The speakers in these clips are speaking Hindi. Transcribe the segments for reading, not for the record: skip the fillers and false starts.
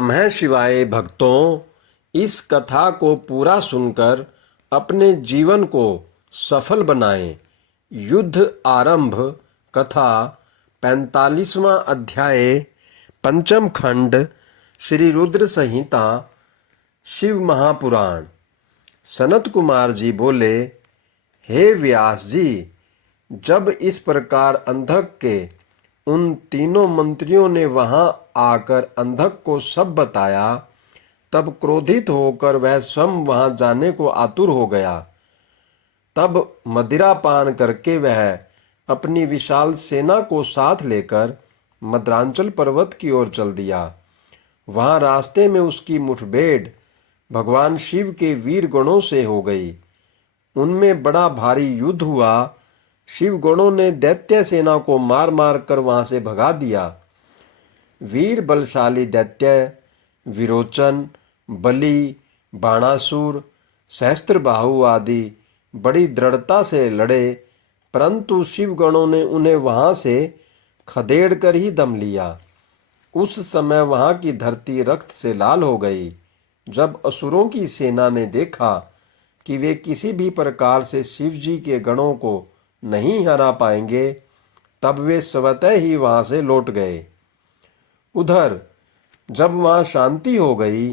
नमः शिवाय भक्तों, इस कथा को पूरा सुनकर अपने जीवन को सफल बनाएं। युद्ध आरंभ कथा 45वां अध्याय पंचम खंड श्री रुद्र संहिता शिव महापुराण। सनत कुमार जी बोले, हे व्यास जी, जब इस प्रकार अंधक के उन तीनों मंत्रियों ने वहां आकर अंधक को सब बताया, तब क्रोधित होकर वह स्वयं वहां जाने को आतुर हो गया। तब मदिरा पान करके वह अपनी विशाल सेना को साथ लेकर मद्रांचल पर्वत की ओर चल दिया। वहां रास्ते में उसकी मुठभेड़ भगवान शिव के वीर गणों से हो गई। उनमें बड़ा भारी युद्ध हुआ। शिव गणों ने दैत्य सेना को मार मार कर वहां से भगा दिया। वीर बलशाली दैत्य विरोचन, बलि, बाणासुर, सहस्त्रबाहु आदि बड़ी दृढ़ता से लड़े, परंतु शिव गणों ने उन्हें वहां से खदेड़ कर ही दम लिया। उस समय वहां की धरती रक्त से लाल हो गई। जब असुरों की सेना ने देखा कि वे किसी भी प्रकार से शिव जी के गणों को नहीं हरा पाएंगे, तब वे स्वतः ही वहां से लौट गए। उधर जब वहां शांति हो गई,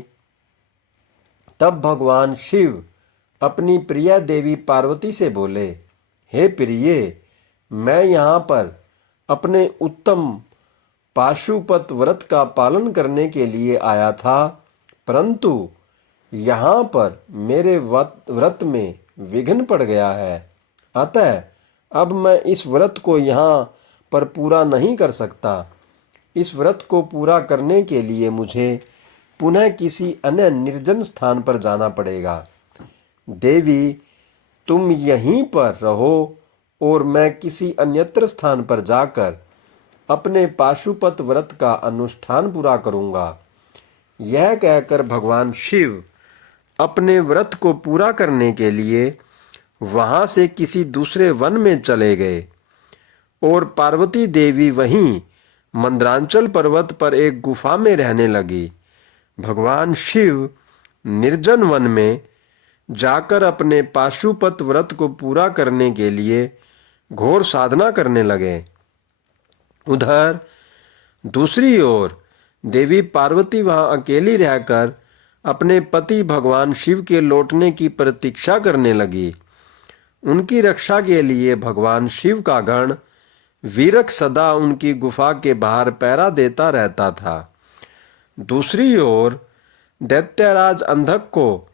तब भगवान शिव अपनी प्रिय देवी पार्वती से बोले, हे प्रिये, मैं यहाँ पर अपने उत्तम पाशुपत व्रत का पालन करने के लिए आया था, परंतु यहाँ पर मेरे व्रत में विघ्न पड़ गया है। अतः अब मैं इस व्रत को यहाँ पर पूरा नहीं कर सकता। इस व्रत को पूरा करने के लिए मुझे पुनः किसी अन्य निर्जन स्थान पर जाना पड़ेगा। देवी, तुम यहीं पर रहो और मैं किसी अन्यत्र स्थान पर जाकर अपने पाशुपत व्रत का अनुष्ठान पूरा करूंगा। यह कहकर भगवान शिव अपने व्रत को पूरा करने के लिए वहां से किसी दूसरे वन में चले गए और पार्वती देवी वहीं मंद्रांचल पर्वत पर एक गुफा में रहने लगी। भगवान शिव निर्जन वन में जाकर अपने पाशुपत व्रत को पूरा करने के लिए घोर साधना करने लगे। उधर दूसरी ओर देवी पार्वती वहां अकेली रहकर अपने पति भगवान शिव के लौटने की प्रतीक्षा करने लगी। उनकी रक्षा के लिए भगवान शिव का गण वीरक सदा उनकी गुफा के बाहर पहरा देता रहता था। दूसरी ओर दैत्यराज अंधक को,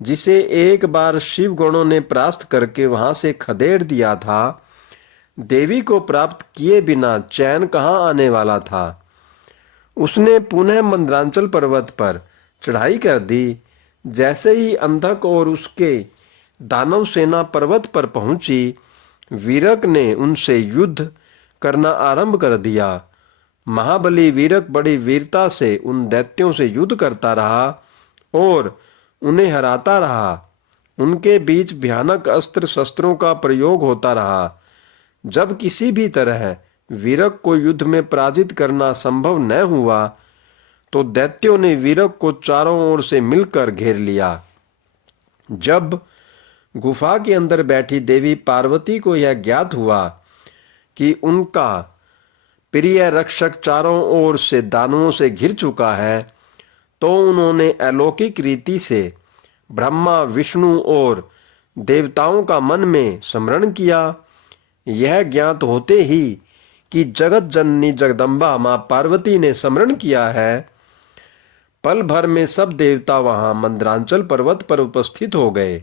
जिसे एक बार शिव गणों ने परास्त करके वहां से खदेड़ दिया था, देवी को प्राप्त किए बिना चैन कहाँ आने वाला था। उसने पुनः मंद्रांचल पर्वत पर चढ़ाई कर दी। जैसे ही अंधक और उसके दानव सेना पर्वत पर पहुंची, वीरक ने उनसे युद्ध करना आरंभ कर दिया। महाबली वीरक बड़ी वीरता से उन दैत्यों से युद्ध करता रहा और उन्हें हराता रहा। उनके बीच भयानक अस्त्र शस्त्रों का प्रयोग होता रहा। जब किसी भी तरह वीरक को युद्ध में पराजित करना संभव न हुआ, तो दैत्यों ने वीरक को चारों ओर से मिलकर घेर लिया। जब गुफा के अंदर बैठी देवी पार्वती को यह ज्ञात हुआ कि उनका प्रिय रक्षक चारों ओर से दानवों से घिर चुका है, तो उन्होंने अलौकिक रीति से ब्रह्मा, विष्णु और देवताओं का मन में स्मरण किया। यह ज्ञात होते ही कि जगत जननी जगदम्बा मां पार्वती ने स्मरण किया है, पल भर में सब देवता वहां मंद्रांचल पर्वत पर उपस्थित हो गए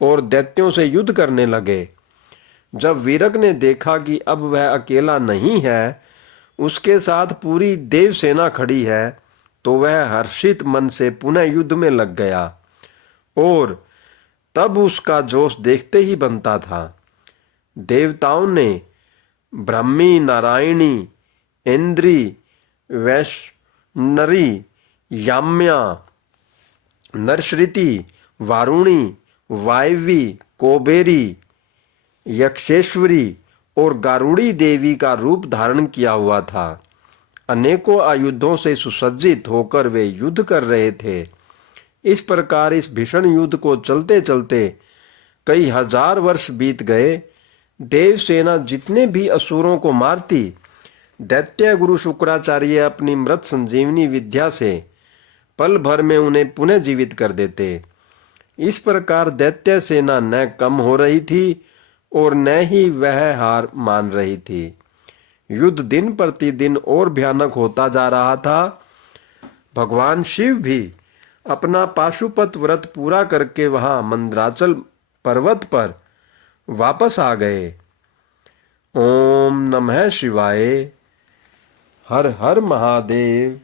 और दैत्यों से युद्ध करने लगे। जब वीरक ने देखा कि अब वह अकेला नहीं है, उसके साथ पूरी देव सेना खड़ी है, तो वह हर्षित मन से पुनः युद्ध में लग गया और तब उसका जोश देखते ही बनता था। देवताओं ने ब्रह्मी, नारायणी, इंद्री, वैष्णरी, याम्या, नरश्रिति, वारुणी, वायवी, कोबेरी, यक्षेश्वरी और गारुड़ी देवी का रूप धारण किया हुआ था। अनेकों आयुधों से सुसज्जित होकर वे युद्ध कर रहे थे। इस प्रकार इस भीषण युद्ध को चलते चलते कई हजार वर्ष बीत गए। देवसेना जितने भी असुरों को मारती, दैत्य गुरु शुक्राचार्य अपनी मृत संजीवनी विद्या से पल भर में उन्हें पुनः जीवित कर देते। इस प्रकार दैत्य सेना न कम हो रही थी और न ही वह हार मान रही थी। युद्ध दिन प्रतिदिन और भयानक होता जा रहा था। भगवान शिव भी अपना पाशुपत व्रत पूरा करके वहां मंदराचल पर्वत पर वापस आ गए। ओम नमः शिवाय। हर हर महादेव।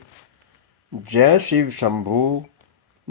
जय शिव शंभू।